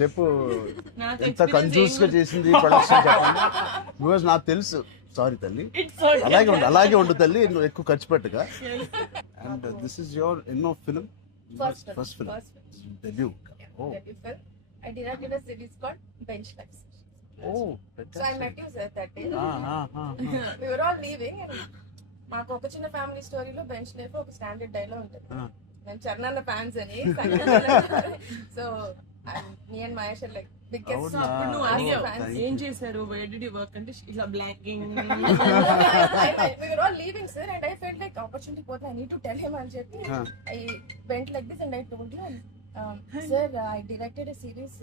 చెప్పు ఎంత కన్ఫ్యూజ్ గా చేసింది ప్రొడక్షన్ చెప్పండి. బికాజ్ నాకు తెలుసు. సారీ తల్లి, అలాగే ఉండు తల్లి, నువ్వు ఎక్కువ ఖర్చు పెట్టగా. అండ్ దిస్ ఇస్ యువర్ ఎన్నో film? First film, debut. Oh. I directed a series called Bench Life. Oh, so I met you sir that day. We were all leaving and మాకు ఒక చిన్న ఫ్యామిలీ స్టోరీలో బెంచ్ లైఫ్ ఒక standard dialogue ఉంటుంది. నేను Charan fans అని so me and Mahesh like biggest. అప్పుడు నువ్వు అడిగావు ఏం చేశారు, వేర్ డిడ్ యు వర్క్ అంటే ఇలా blanking. We were all leaving sir and I felt like opportunity పోతే I need to tell him అని చెప్పి I went like this and I told you sir I directed a series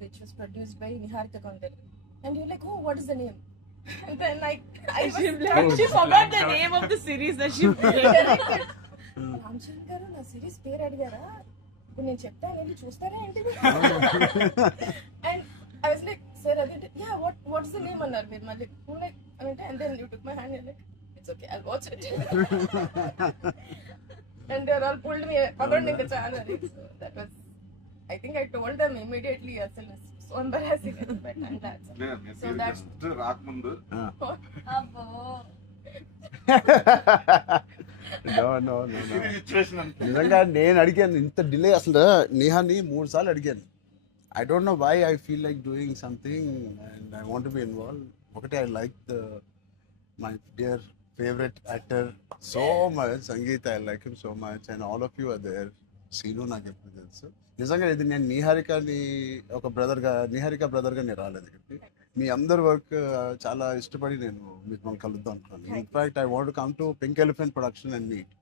which was produced by Niharika Kondal and you're like, oh, what is the name? And then she forgot the name of the series that she directed. Ramachandra గారు నా series పేరు అడిగారా, ఇప్పుడు నేను చెప్తాను వెళ్ళి చూస్తారా ఏంటిది. And I was like sir అది యా వాట్స్ ద నేమ్ అన్నారు మీరు మళ్ళీ అంటే and then you took my hand like it's okay I'll watch it and they all pulled me పదండి ఇంకా చాలా. that was I think I told them immediately అసలు so embarrassing and that's so that's రాకముందు అబ్బో No. నిజంగా నేను అడిగాను ఇంత డిలే. అసలు నేహాని 3 సార్లు అడిగాను. I don't know why I feel like doing something and I want be involve. ఒకటి I like my dear favorite actor so much, Sangeet, I like him so much and all of you are there. Seenu నాకు ఎప్పుడు తెలుసు. నిజంగా ఇది నేను నిహారిక బ్రదర్గా నేను రాలేదు ఇక్కడికి. మీ అందరి వర్క్ చాలా ఇష్టపడి నేను మీకు కలుద్దాం అనుకున్నాను. In fact I want come to pink elephant production and meet.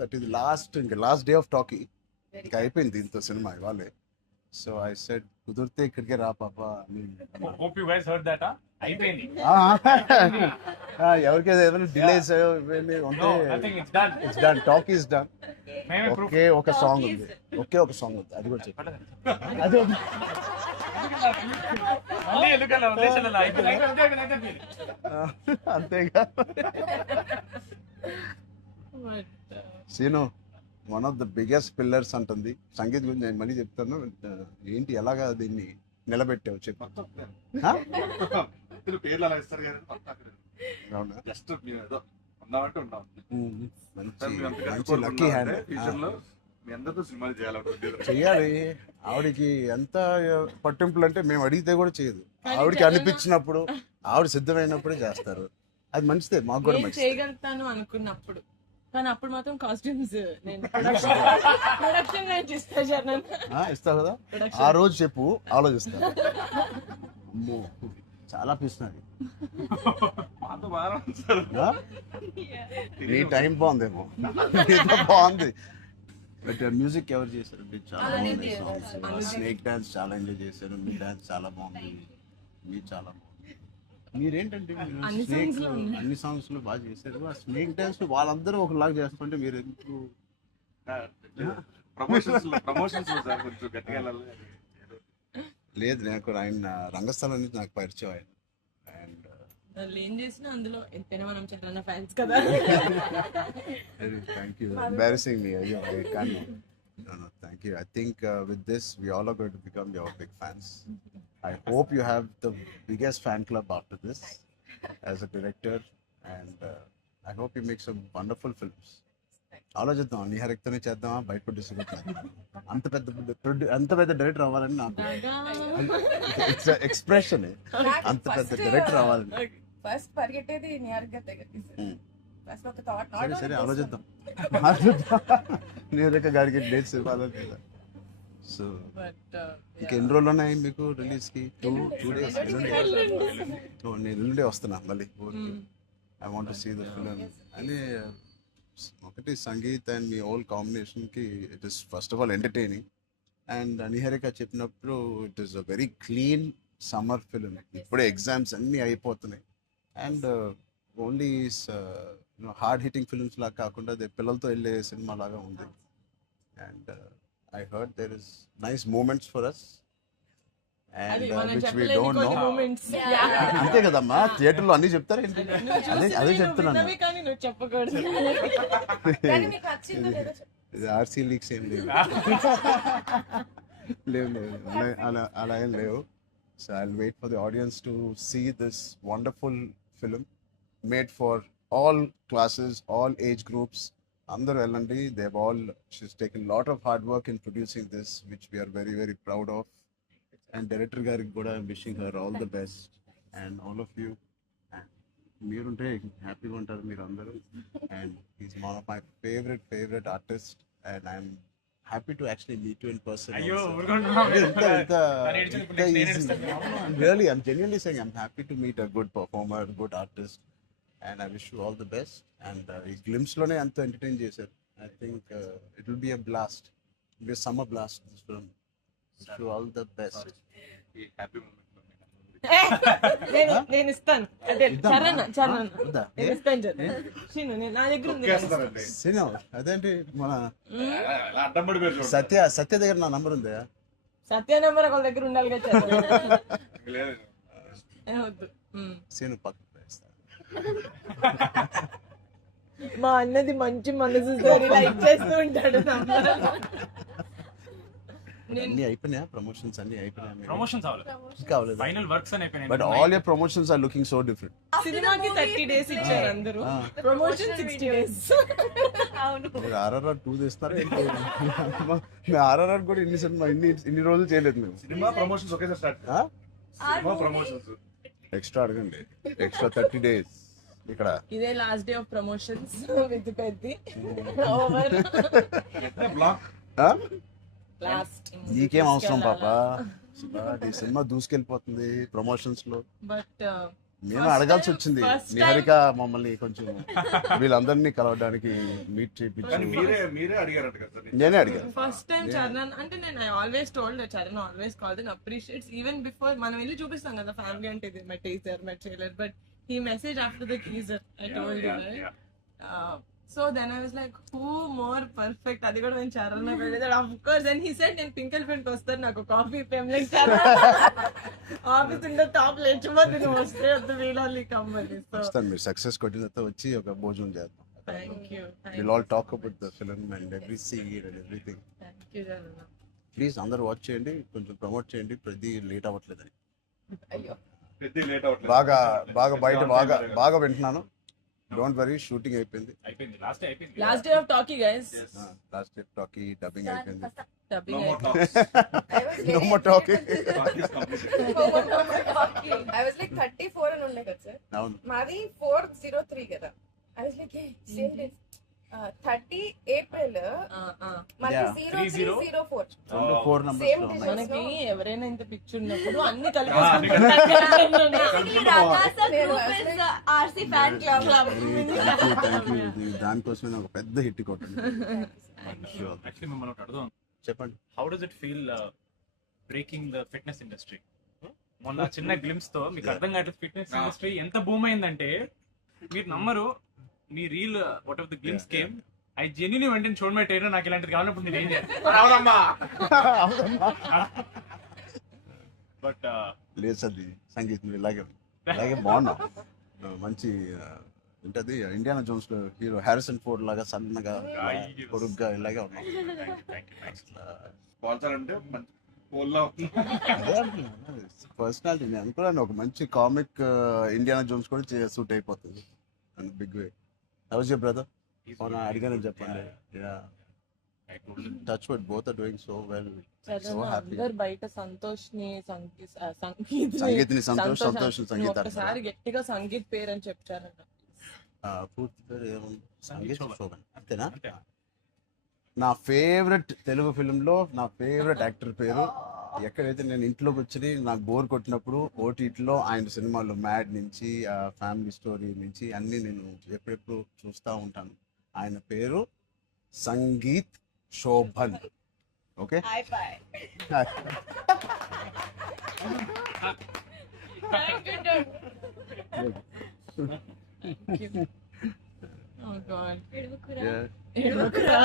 That is last day of talkie. ఇంకా అయిపోయింది దీంతో సినిమా ఇవాళే. సో ఐ సెడ్ కుదిరితే ఇక్కడికే రా పాప. ఎవరికైనా ఏదైనా delays it's done, talk is done. ఒకే ఒక సాంగ్ ఉంది, అది కూడా చెప్పండి. అంతేగా. Seenu one of the biggest pillars అంటుంది. సంగీత్ గురించి నేను మళ్ళీ చెప్తాను. ఏంటి ఎలాగా దీన్ని నిలబెట్టావు చెప్పు. పేర్లు అలా ఇస్తారు కదా, జస్ట్ ఉన్నామంటే ఉన్నాం. లక్కీ హ్యాండ్ మీ అందరితో సినిమాలు చెయ్యాలి. ఆవిడకి ఎంత పట్టింపులు అంటే మేము అడిగితే కూడా చేయదు. ఆవిడకి అనిపించినప్పుడు ఆవిడ సిద్ధమైనప్పుడే చేస్తారు. అది మంచిదే, మాకు కూడా మంచిది. చేయగలుగుతాను అనుకున్నప్పుడు, కానీ అప్పుడు మాత్రం కాస్ట్యూమ్స్ నేను ప్రొడక్షన్ ఇస్తావు కదా. ఆ రోజు చెప్పు, ఆలోచిస్తా. అమ్మో చాలా పిస్తున్నది. నీ టైం బాగుందేమో, బాగుంది. బట్ మ్యూజిక్ ఎవరు చేశారు? చాలా బాగుంది సాంగ్స్. స్నేక్ డాన్స్ చాలా ఎంజాయ్ చేశారు. మీ డాన్స్ చాలా బాగుంది. మీరు చాలా బాగుంది. మీరేంటంటే అన్ని సాంగ్స్ లో బాగా చేశారు. ఆ స్నేక్ డాన్స్ వాళ్ళందరూ ఒకలాగా చేస్తుంటే మీరు ఎందుకు? లేదు, నాకు ఆయన రంగస్థలం నుంచి నాకు పరిచయం ఆయన. అండ్ ఏం చేసినా అందులో ఎంతైనా మనం చాలా ఫ్యాన్స్ కదా. Thank you. ఎంబారసింగ్ మీ. అయ్యో I can't. No, thank you. I think with this we all are going to become your big fans. I hope you have the biggest fan club after this as a director and I hope you make some wonderful films. ఆలోచిద్దాం, నిహారికతోనే చేద్దామా, బయట producer అంత పెద్ద director అవ్వాలని నాకు expression. అంత పెద్ద director అవ్వాలని ఫస్ట్ పరిగెట్టేది నిహారిక దగ్గరికి. సరే ఆలోచిద్దాం. నిహారిక గారికి డేట్స్ ఇవ్వాలని కదా. సో ఇంకెన్ని రోజులు ఉన్నాయి మీకు రిలీజ్ కి? 2 days. నేను ఎల్లుండే వస్తున్నా మళ్ళీ. I want to see the film అని. ఒకటి Sangeeth and me whole combination కి it is first of all entertaining. And Niharika చెప్పినప్పుడు it is a very clean summer film. ఇప్పుడే ఎగ్జామ్స్ అన్నీ అయిపోతున్నాయి and only hard hitting films లాగా కాకుండా అది పిల్లలతో వెళ్ళే సినిమా లాగా ఉంది. And I heard there is nice moments for us and which we don't know. అంతే కదమ్మా, థియేటర్లో అన్ని చెప్తారు. అదే చెప్తున్నాను. ఇది ఆర్సీ లీక్స్ ఏం లేవు. లేవు అలా ఏం లేవు. So I will wait for the audience to see this wonderful film made for all classes, all age groups. అందరూ వెళ్ళండి. They all she's taken lot of hard work in producing this, which we are very very proud of. And director గారికి కూడా wishing her all the best and all of you. మీరుంటే హ్యాపీగా ఉంటారు మీరు అందరూ. And is one of my favourite artist and I'm happy to actually meet you in person. Really, I'm genuinely saying I'm happy to meet a good performer, good artist, and I wish you all the best. And ఈ glimpse లోనే అంత entertain చేశారు. I think it will be a blast. It will be a summer blast, this film. Wish you all the best. ఈ happy moment నేను ఇస్తాను. అంటే చరణ్ వద్దా? నేను ఇస్తాను శ్రీను, నా దగ్గర ఉంది. తొక్కేస్తున్నారండి. సినిమా అదేంటి మన ఎలా అడ్డం పడిపోయారు చూడండి. సత్య దగ్గర నా నంబర్ ఉందా? సత్య నెంబర్ ఒకళ్ళ దగ్గర ఉండాలి కదా చరణ్. లేదు. వద్దు. సీను పక్కన వేస్తాను. మా అన్నది మంచి మనసు సార్, ఇలా ఇచ్చేస్తూ ఉంటాడు నంబర్. అన్ని అయిపోయినాయా? ప్రమోషన్స్ అన్ని అయిపోయినాయా? ప్రమోషన్స్ అవ్వలేదు, ఇంకా అవ్వలేదు. ఫైనల్ వర్క్స్ అని అయిపోయినాయి. But all your promotions are looking so different. సినిమాకి 30 days ఇచ్చారు అందరూ, ప్రమోషన్ 60 days. మీరు RRR 2 తీస్తున్నారు ఏంటి? మేము RRR కూడా ఇన్ని రోజులు చేయలేదు మేము. సినిమా ప్రమోషన్స్ ఒకేసారి స్టార్ట్. ఆ? సినిమా ప్రమోషన్స్ ఎక్స్ట్రా అడగండి. ఎక్స్ట్రా 30 days ఇక్కడ. ఇదే last day of promotions with Peddi over. Block. ఆ? లాస్ట్ నీకేం అవసరం పాపా? ఈ సినిమా దూసుకెళ్ళిపోతుంది ప్రమోషన్స్ లో. బట్ నేను అడగాల్సి వచ్చింది. నిహారిక మమ్మల్ని కొంచెం వీళ్ళందరినీ కలవడానికి మీట్ కానీ చేయించి మీరే అడిగారంట కదా సార్. నేనే అడిగాను. ఫస్ట్ టైం చరణ్ అంటే నేను always told Charan always calls and appreciates even before మనం వెళ్ళి చూపిస్తాం కదా ఫ్యామిలీ అంటే ఇది my teaser my trailer, but he messaged after the teaser. I told you, right? So then I was like, who more perfect? అది కూడా నేను చరణ్ వెళ్ళేది. Of course, then he said నేను పింక్ ఎలిఫెంట్ వస్తాను, నాకు coffee fame like Charan office ఉండే top లేచిపోతే నువ్వు వస్తే వద్దు వీళ్ళని కమ్మని. సో వస్తాను. మీరు సక్సెస్ కొట్టిన తర్వాత వచ్చి ఒక భోజనం చేద్దాం. Thank you. Will all talk about the film and every scene and everything. Thank you Charan. Please అందరూ వాచ్ చేయండి, కొంచెం ప్రమోట్ చేయండి. ప్రతి లేట్ అవ్వట్లేదని అయ్యో పెద్ద లేట్ అవ్వట్లేదు. బాగా బయట బాగా వింటున్నాను. డోంట్ వరీ, షూటింగ్ అయిపోయింది. లాస్ట్ అయిపోయింది. Last day of talkie guys. Last day talkie dubbing అయిపోయింది. Dubbing No more talks. No more talking. Talk is completed. I was like 34 అని ఉండే కదా సార్. అవును. మాది 403 కదా. I was like, hey, same days. 30 April మాది Yeah. 0304. రెండు 4 numbers Same లో day. ఉన్నాయి. మనకి ఎవరైనా ఇంత పిక్చర్ ఉన్నప్పుడు అన్ని కలిపి RC fan club. Thank you. దానికోసమే నాకు పెద్ద హిట్ కొట్టింది. యాక్చువల్లీ మిమ్మల్ని ఒకటి అడుగుదాం. చెప్పండి. How does it feel breaking the fitness industry? మొన్న చిన్న గ్లిమ్స్ తో మీకు అర్థం కావట్లేదు ఫిట్నెస్ ఇండస్ట్రీ ఎంత బూమ్ అయిందంటే మీరు నమ్మరు. మీ reel what of the glimpse came, I genuinely వెంటనే చూడమే ట్రైనర్ నాకు ఇలాంటిది కావాలన్నప్పుడు నేను ఏం చేయాలి? అవునమ్మా. బట్ లేదు సార్, సంగీతం ఇలాగే బాగున్నావు. మంచి ఏంటది ఇండియానా జోన్స్ లో హీరో హ్యారిసన్ ఫోర్డ్ లాగా సన్నగా పొరుగ్గా ఇలాగే ఉన్నాం. స్పాన్సర్ అంటే మంచి పోల్లో పర్సనాలిటీ నేను అనుకున్నాను. ఒక మంచి కామిక్ ఇండియానా జోన్స్ కూడా సూట్ అయిపోతుంది and big way. How is your brother? అడిగానని చెప్పండి. Touch wood, both are doing so well. So happy. అందరు బయట సంతోష్ ని సంగీత్ని సంతోష్ సంగీత ఒకసారి గట్టిగా సంగీత్ పేరు అని చెప్పారంట. పూర్తి పేరు ఏముంది? సంగీత్ శోభన్ అంతేనా? నా ఫేవరెట్ తెలుగు ఫిల్మ్లో నా ఫేవరెట్ యాక్టర్ పేరు. ఎక్కడైతే నేను ఇంట్లోకి వచ్చి నాకు బోర్ కొట్టినప్పుడు ఓటీటీలో ఆయన సినిమాలు మ్యాడ్ నుంచి ఫ్యామిలీ స్టోరీ నుంచి అన్నీ నేను ఎప్పుడెప్పుడు చూస్తూ ఉంటాను. ఆయన పేరు Sangeeth Shobhan. Okay, Oh God. Yeah. ఎడవకురా.